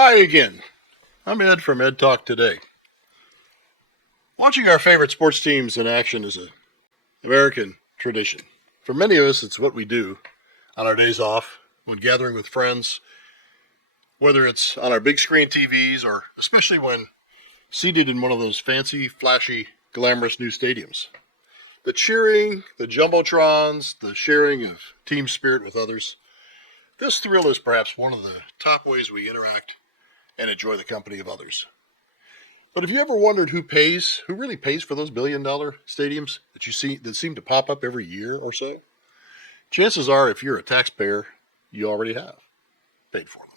Hi again. I'm Ed from Ed Talk Today. Watching our favorite sports teams in action is an American tradition. For many of us, it's what we do on our days off, when gathering with friends, whether it's on our big screen TVs or especially when seated in one of those fancy, flashy, glamorous new stadiums. The cheering, the jumbotrons, the sharing of team spirit with others. This thrill is perhaps one of the top ways we interact and enjoy the company of others. But have you ever wondered who really pays for those billion-dollar stadiums that seem to pop up every year or so? Chances are, if you're a taxpayer, you already have paid for them.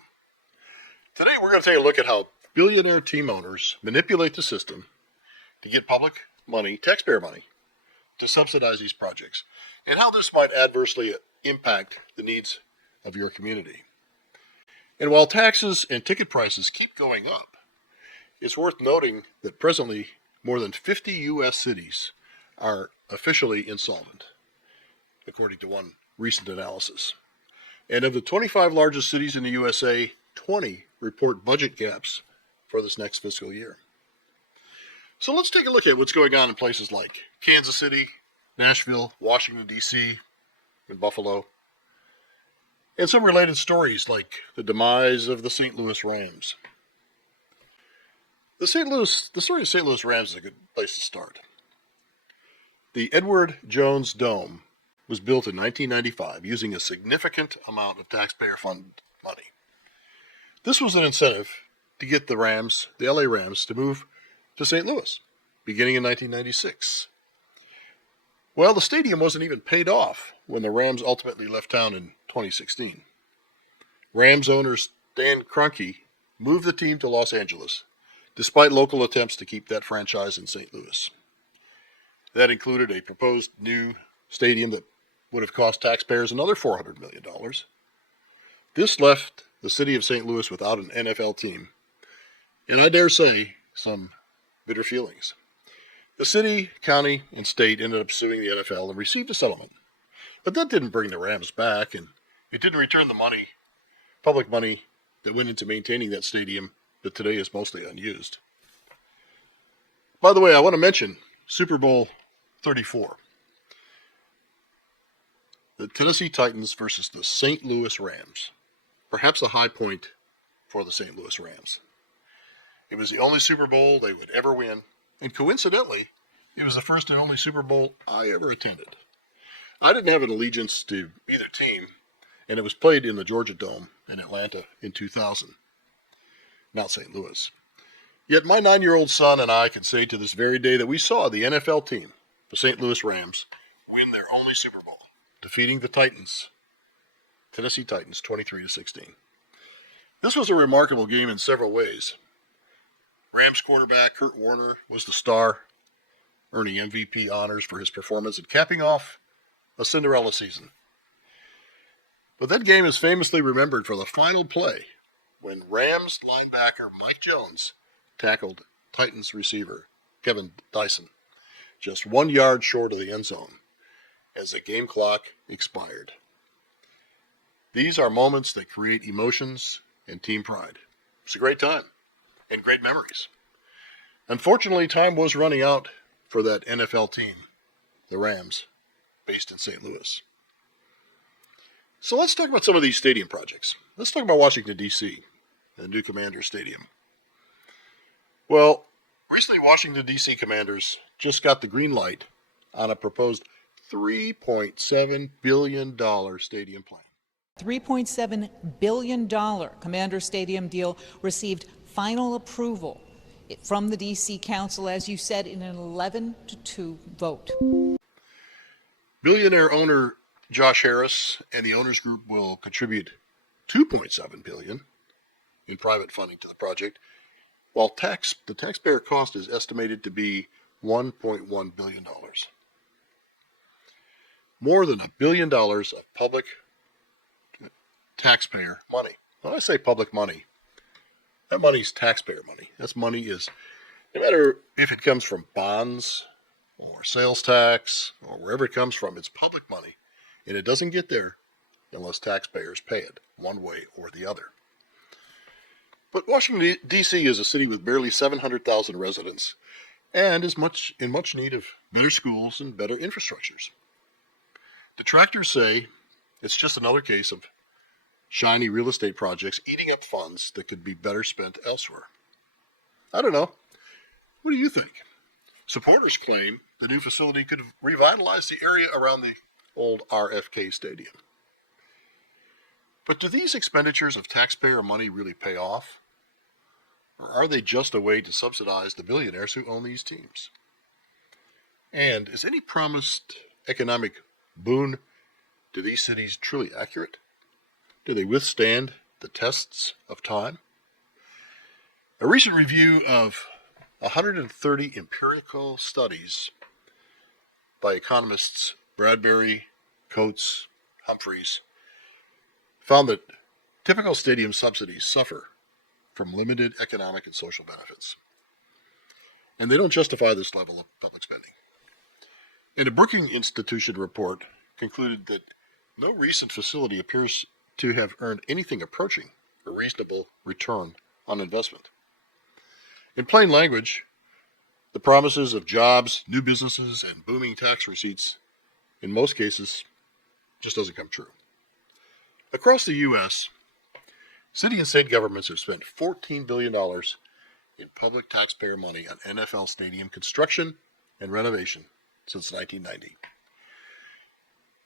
Today, we're going to take a look at how billionaire team owners manipulate the system to get public money, taxpayer money, to subsidize these projects, and how this might adversely impact the needs of your community. And while taxes and ticket prices keep going up, it's worth noting that presently more than 50 U.S. cities are officially insolvent, according to one recent analysis. And of the 25 largest cities in the USA, 20 report budget gaps for this next fiscal year. So let's take a look at what's going on in places like Kansas City, Nashville, Washington, D.C., and Buffalo, and some related stories like the demise of the St. Louis Rams. The story of St. Louis Rams is a good place to start. The Edward Jones Dome was built in 1995 using a significant amount of taxpayer fund money. This was an incentive to get the LA Rams, to move to St. Louis, beginning in 1996. Well, the stadium wasn't even paid off when the Rams ultimately left town in 2016. Rams owner Stan Kroenke moved the team to Los Angeles, despite local attempts to keep that franchise in St. Louis. That included a proposed new stadium that would have cost taxpayers another $400 million. This left the city of St. Louis without an NFL team, and I dare say some bitter feelings. The city, county, and state ended up suing the NFL and received a settlement. But that didn't bring the Rams back, and it didn't return the public money that went into maintaining that stadium that today is mostly unused. By the way, I want to mention Super Bowl 34. The Tennessee Titans versus the St. Louis Rams. Perhaps a high point for the St. Louis Rams. It was the only Super Bowl they would ever win, and coincidentally, it was the first and only Super Bowl I ever attended. I didn't have an allegiance to either team, and it was played in the Georgia Dome in Atlanta in 2000. Not St. Louis. Yet my 9-year-old son and I can say to this very day that we saw the NFL team, the St. Louis Rams, win their only Super Bowl, defeating the Tennessee Titans, 23-16. This was a remarkable game in several ways. Rams quarterback Kurt Warner was the star, earning MVP honors for his performance and capping off a Cinderella season. But that game is famously remembered for the final play, when Rams linebacker Mike Jones tackled Titans receiver Kevin Dyson just 1 yard short of the end zone as the game clock expired. These are moments that create emotions and team pride. It's a great time and great memories. Unfortunately, time was running out for that NFL team, the Rams, based in St. Louis. So let's talk about some of these stadium projects. Let's talk about Washington, D.C., and the new Commanders Stadium. Well, recently Washington, D.C. Commanders just got the green light on a proposed $3.7 billion stadium plan. $3.7 billion Commander Stadium deal received final approval from the D.C. Council, as you said, in an 11-2 vote. Billionaire owner Josh Harris and the owners group will contribute $2.7 billion in private funding to the project, while the taxpayer cost is estimated to be $1.1 billion. More than $1 billion of public taxpayer money. When I say public money, that money's taxpayer money. That money is, no matter if it comes from bonds or sales tax or wherever it comes from, it's public money, and it doesn't get there unless taxpayers pay it one way or the other. But Washington, D.C. is a city with barely 700,000 residents and is in much need of better schools and better infrastructures. Detractors say it's just another case of shiny real estate projects eating up funds that could be better spent elsewhere. I don't know. What do you think? Supporters claim the new facility could revitalize the area around the old RFK Stadium. But do these expenditures of taxpayer money really pay off? Or are they just a way to subsidize the billionaires who own these teams? And is any promised economic boon to these cities truly accurate? Do they withstand the tests of time? A recent review of 130 empirical studies by economists Bradbury, Coates, Humphreys found that typical stadium subsidies suffer from limited economic and social benefits. And they don't justify this level of public spending. And a Brookings Institution report concluded that no recent facility appears to have earned anything approaching a reasonable return on investment. In plain language, the promises of jobs, new businesses, and booming tax receipts in most cases just doesn't come true. Across the U.S., city and state governments have spent $14 billion in public taxpayer money on NFL stadium construction and renovation since 1990.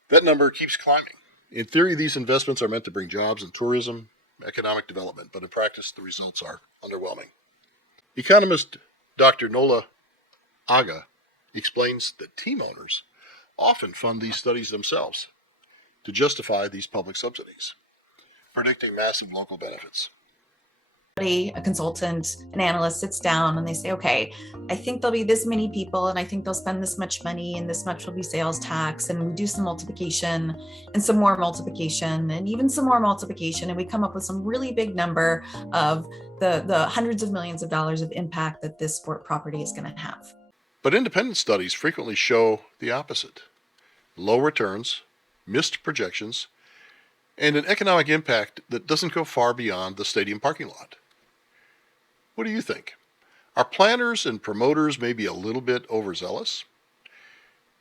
That number keeps climbing. In theory, these investments are meant to bring jobs and tourism, economic development, but in practice, the results are underwhelming. Economist Dr. Nola Aga explains that team owners often fund these studies themselves to justify these public subsidies, predicting massive local benefits. A consultant, an analyst sits down and they say, okay, I think there'll be this many people and I think they'll spend this much money and this much will be sales tax, and we do some multiplication and some more multiplication and even some more multiplication, and we come up with some really big number of the hundreds of millions of dollars of impact that this sport property is going to have. But independent studies frequently show the opposite: low returns, missed projections, and an economic impact that doesn't go far beyond the stadium parking lot. What do you think? Are planners and promoters maybe a little bit overzealous?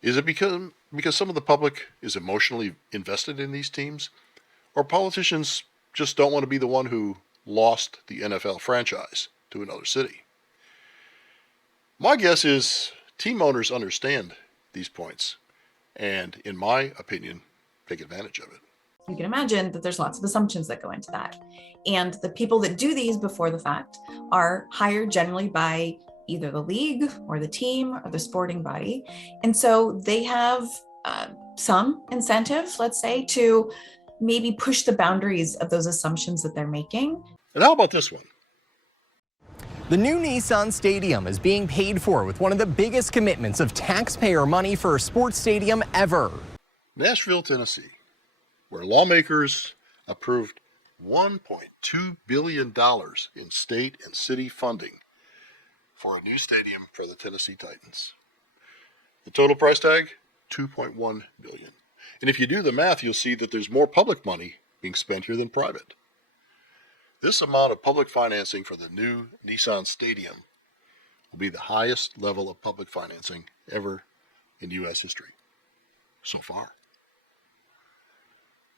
Is it because some of the public is emotionally invested in these teams? Or politicians just don't want to be the one who lost the NFL franchise to another city? My guess is team owners understand these points and, in my opinion, take advantage of it. You can imagine that there's lots of assumptions that go into that. And the people that do these before the fact are hired generally by either the league or the team or the sporting body. And so they have some incentive, let's say, to maybe push the boundaries of those assumptions that they're making. And how about this one? The new Nissan Stadium is being paid for with one of the biggest commitments of taxpayer money for a sports stadium ever. Nashville, Tennessee, where lawmakers approved $1.2 billion in state and city funding for a new stadium for the Tennessee Titans. The total price tag, $2.1 billion. And if you do the math, you'll see that there's more public money being spent here than private. This amount of public financing for the new Nissan Stadium will be the highest level of public financing ever in U.S. history so far.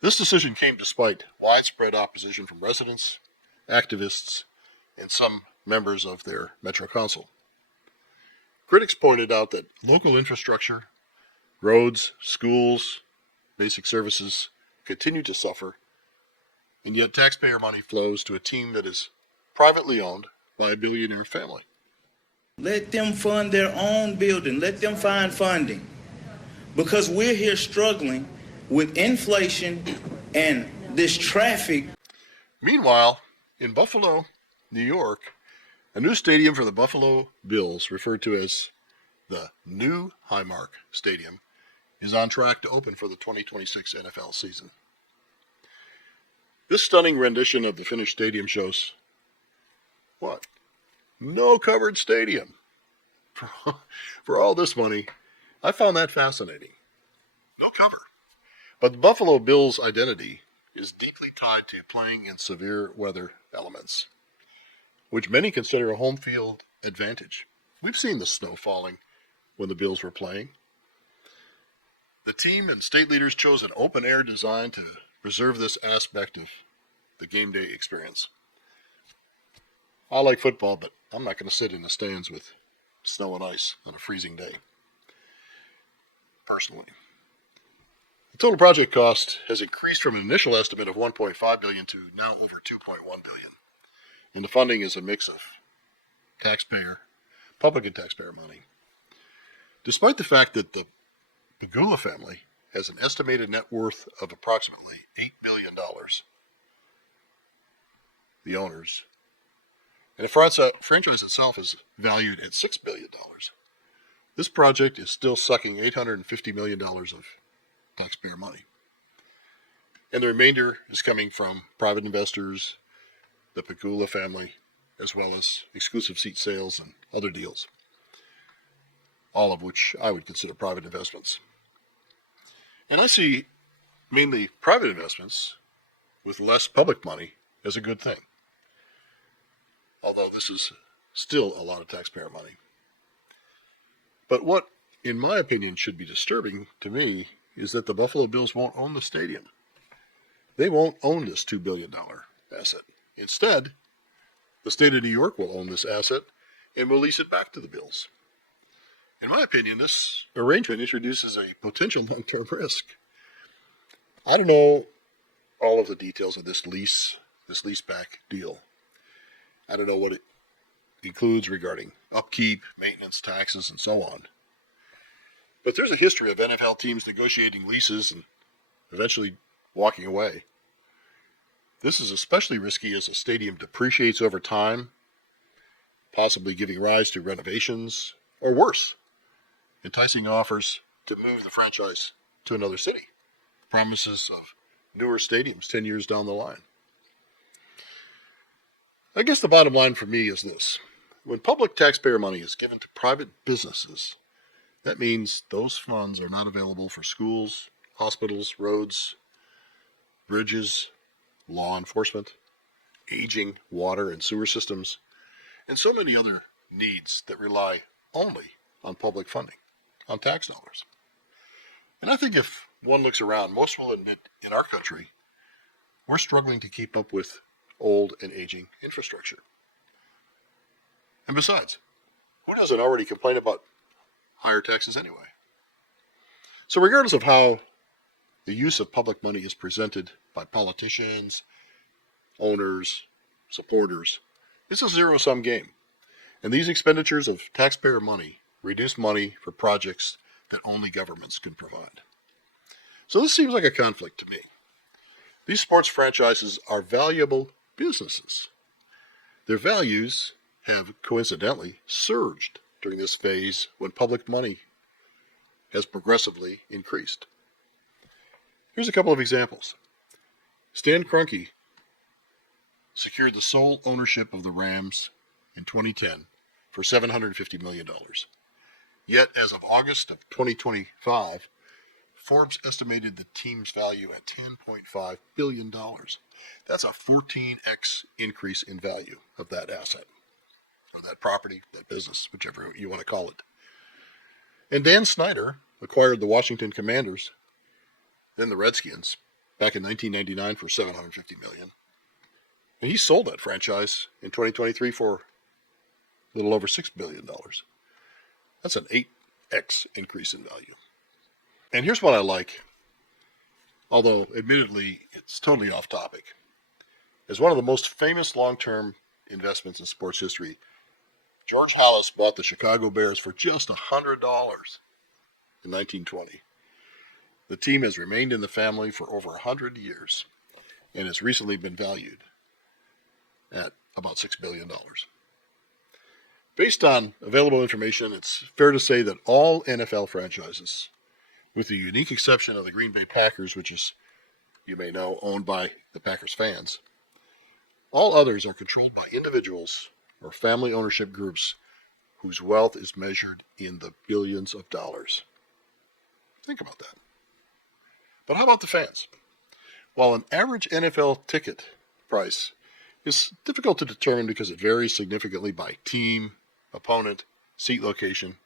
This decision came despite widespread opposition from residents, activists, and some members of their Metro Council. Critics pointed out that local infrastructure, roads, schools, basic services continue to suffer, and yet taxpayer money flows to a team that is privately owned by a billionaire family. Let them fund their own building. Let them find funding. Because we're here struggling with inflation and this traffic. Meanwhile, in Buffalo, New York, a new stadium for the Buffalo Bills, referred to as the new Highmark Stadium, is on track to open for the 2026 NFL season. This stunning rendition of the finished stadium shows what? No covered stadium. For all this money, I found that fascinating. No cover. But the Buffalo Bills' identity is deeply tied to playing in severe weather elements. which many consider a home field advantage. We've seen the snow falling when the Bills were playing. The team and state leaders chose an open-air design to preserve this aspect of the game day experience. I like football, but I'm not going to sit in the stands with snow and ice on a freezing day, personally. The total project cost has increased from an initial estimate of $1.5 billion to now over $2.1 billion. And the funding is a mix of taxpayer, public and taxpayer money. Despite the fact that the Pegula family has an estimated net worth of approximately $8 billion, the owners, and the franchise itself is valued at $6 billion. This project is still sucking $850 million of taxpayer money. And the remainder is coming from private investors, the Pegula family, as well as exclusive seat sales and other deals, all of which I would consider private investments. And I see mainly private investments with less public money as a good thing, although this is still a lot of taxpayer money. But what, in my opinion, should be disturbing to me is that the Buffalo Bills won't own the stadium. They won't own this $2 billion asset. Instead, the state of New York will own this asset and will lease it back to the Bills. In my opinion, this arrangement introduces a potential long-term risk. I don't know all of the details of this leaseback deal. I don't know what it includes regarding upkeep, maintenance, taxes, and so on. But there's a history of NFL teams negotiating leases and eventually walking away. This is especially risky as a stadium depreciates over time, possibly giving rise to renovations, or worse, enticing offers to move the franchise to another city. Promises of newer stadiums 10 years down the line. I guess the bottom line for me is this. When public taxpayer money is given to private businesses, that means those funds are not available for schools, hospitals, roads, bridges, law enforcement, aging water and sewer systems, and so many other needs that rely only on public funding, on tax dollars. And I think if one looks around, most will admit in our country, we're struggling to keep up with old and aging infrastructure. And besides, who doesn't already complain about higher taxes anyway? So regardless of how the use of public money is presented by politicians, owners, supporters, it's a zero-sum game. And these expenditures of taxpayer money reduce money for projects that only governments can provide. So this seems like a conflict to me. These sports franchises are valuable businesses. Their values have coincidentally surged during this phase when public money has progressively increased. Here's a couple of examples. Stan Kroenke secured the sole ownership of the Rams in 2010 for $750 million. Yet, as of August of 2025, Forbes estimated the team's value at $10.5 billion. That's a 14x increase in value of that asset, or that property, that business, whichever you want to call it. And Dan Snyder acquired the Washington Commanders, then the Redskins, back in 1999 for $750 million. And he sold that franchise in 2023 for a little over $6 billion. That's an 8x increase in value. And here's what I like, although admittedly it's totally off topic. As one of the most famous long-term investments in sports history, George Halas bought the Chicago Bears for just $100 in 1920. The team has remained in the family for over 100 years and has recently been valued at about $6 billion. Based on available information, it's fair to say that all NFL franchises, with the unique exception of the Green Bay Packers, which is, you may know, owned by the Packers fans, all others are controlled by individuals or family ownership groups whose wealth is measured in the billions of dollars. Think about that. But how about the fans? While an average NFL ticket price is difficult to determine because it varies significantly by team, opponent, seat location,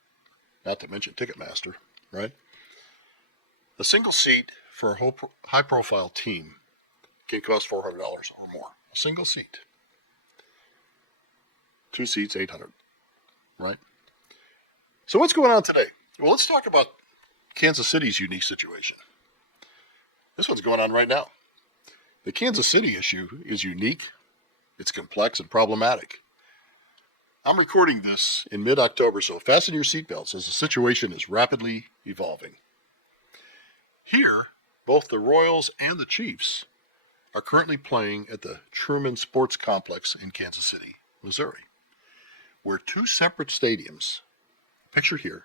not to mention Ticketmaster, right? A single seat for a high-profile team can cost $400 or more. A single seat. 2 seats, $800, right? So what's going on today? Well, let's talk about Kansas City's unique situation. This one's going on right now. The Kansas City issue is unique, it's complex, and problematic. I'm recording this in mid-October, so fasten your seatbelts as the situation is rapidly evolving. Here, both the Royals and the Chiefs are currently playing at the Truman Sports Complex in Kansas City, Missouri, where 2 separate stadiums, pictured here,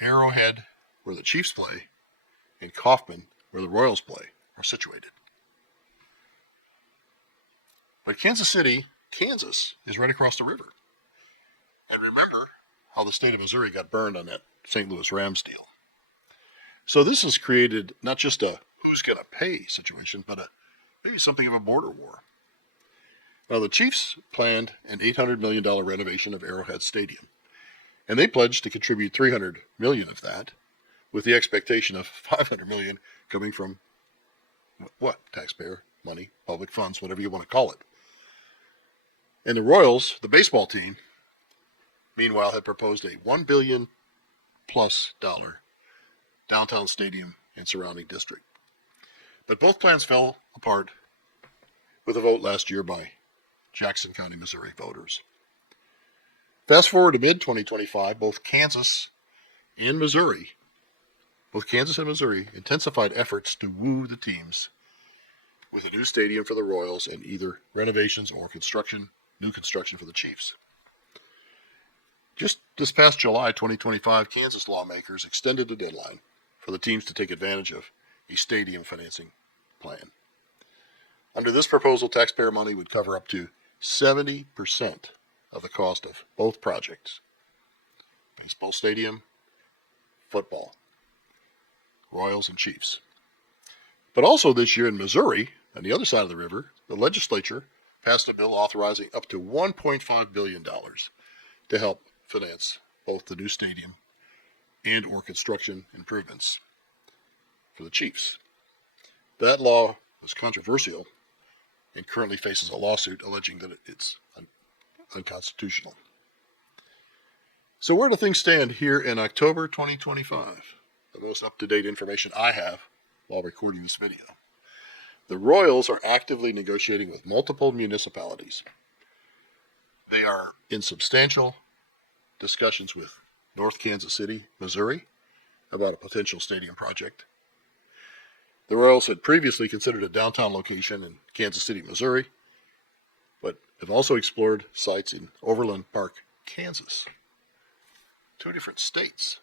Arrowhead, where the Chiefs play, and Kauffman, where the Royals play, are situated. But Kansas City, Kansas, is right across the river. And remember how the state of Missouri got burned on that St. Louis Rams deal. So this has created not just a who's going to pay situation, but maybe something of a border war. Now, the Chiefs planned an $800 million renovation of Arrowhead Stadium, and they pledged to contribute $300 million of that, with the expectation of $500 million coming from what? Taxpayer money, public funds, whatever you want to call it. And the Royals, the baseball team, meanwhile, had proposed a $1 billion plus downtown stadium and surrounding district. But both plans fell apart with a vote last year by Jackson County, Missouri voters. Fast forward to mid-2025, both Kansas and Missouri intensified efforts to woo the teams with a new stadium for the Royals and either renovations or new construction for the Chiefs. Just this past July 2025, Kansas lawmakers extended the deadline for the teams to take advantage of a stadium financing plan. Under this proposal, taxpayer money would cover up to 70% of the cost of both projects. Baseball stadium, football, Royals and Chiefs. But also this year in Missouri, on the other side of the river, the legislature passed a bill authorizing up to $1.5 billion to help finance both the new stadium and or construction improvements for the Chiefs. That law was controversial and currently faces a lawsuit alleging that it's unconstitutional. So where do things stand here in October 2025? The most up-to-date information I have while recording this video. The Royals are actively negotiating with multiple municipalities. They are in substantial discussions with North Kansas City, Missouri, about a potential stadium project. The Royals had previously considered a downtown location in Kansas City, Missouri, but have also explored sites in Overland Park, Kansas. 2 different states.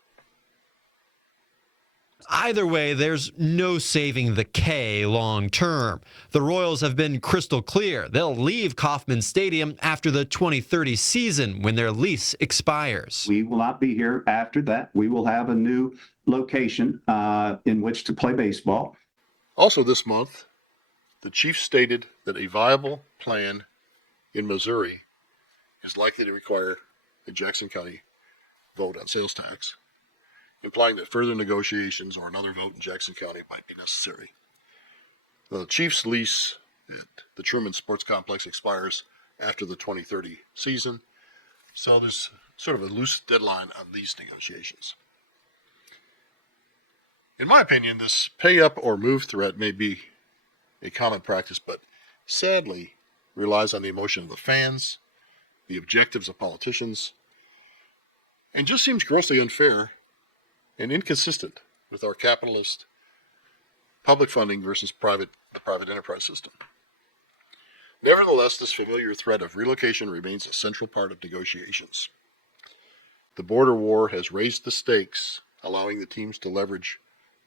Either way, there's no saving the K long term. The Royals have been crystal clear. They'll leave Kauffman Stadium after the 2030 season when their lease expires. We will not be here after that. We will have a new location in which to play baseball. Also this month, the Chiefs stated that a viable plan in Missouri is likely to require a Jackson County vote on sales tax, implying that further negotiations or another vote in Jackson County might be necessary. Now, the Chiefs' lease at the Truman Sports Complex expires after the 2030 season, so there's sort of a loose deadline on these negotiations. In my opinion, this pay up or move threat may be a common practice, but sadly relies on the emotion of the fans, the objectives of politicians, and just seems grossly unfair and inconsistent with our capitalist public funding versus the private enterprise system. Nevertheless, this familiar threat of relocation remains a central part of negotiations. The border war has raised the stakes, allowing the teams to leverage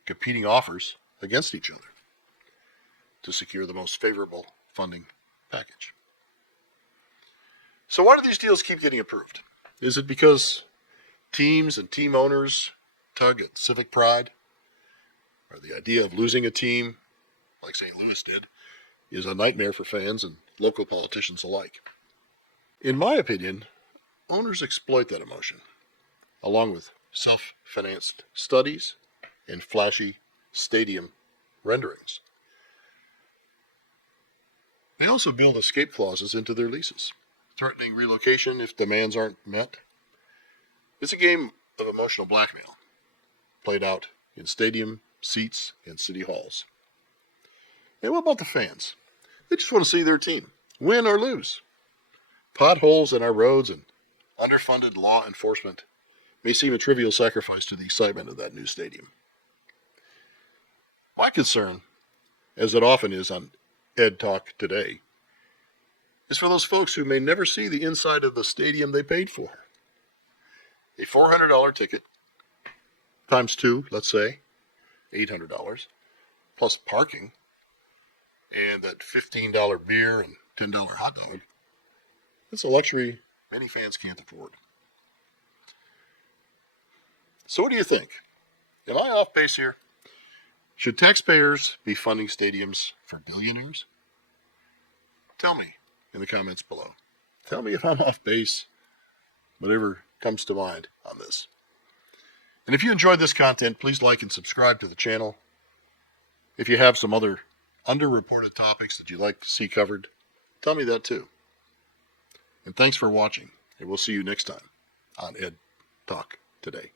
competing offers against each other to secure the most favorable funding package. So why do these deals keep getting approved? Is it because teams and team owners tug at civic pride, or the idea of losing a team, like St. Louis did, is a nightmare for fans and local politicians alike. In my opinion, owners exploit that emotion, along with self-financed studies and flashy stadium renderings. They also build escape clauses into their leases, threatening relocation if demands aren't met. It's a game of emotional blackmail, played out in stadium seats and city halls. And what about the fans? They just want to see their team win or lose. Potholes in our roads and underfunded law enforcement may seem a trivial sacrifice to the excitement of that new stadium. My concern, as it often is on Ed Talk today, is for those folks who may never see the inside of the stadium they paid for. A $400 ticket times two, let's say, $800, plus parking, and that $15 beer and $10 hot dog. It's a luxury many fans can't afford. So what do you think? Am I off base here? Should taxpayers be funding stadiums for billionaires? Tell me in the comments below. Tell me if I'm off base, whatever comes to mind on this. And if you enjoyed this content, please like and subscribe to the channel. If you have some other underreported topics that you'd like to see covered, tell me that too. And thanks for watching, and we'll see you next time on Ed Talk Today.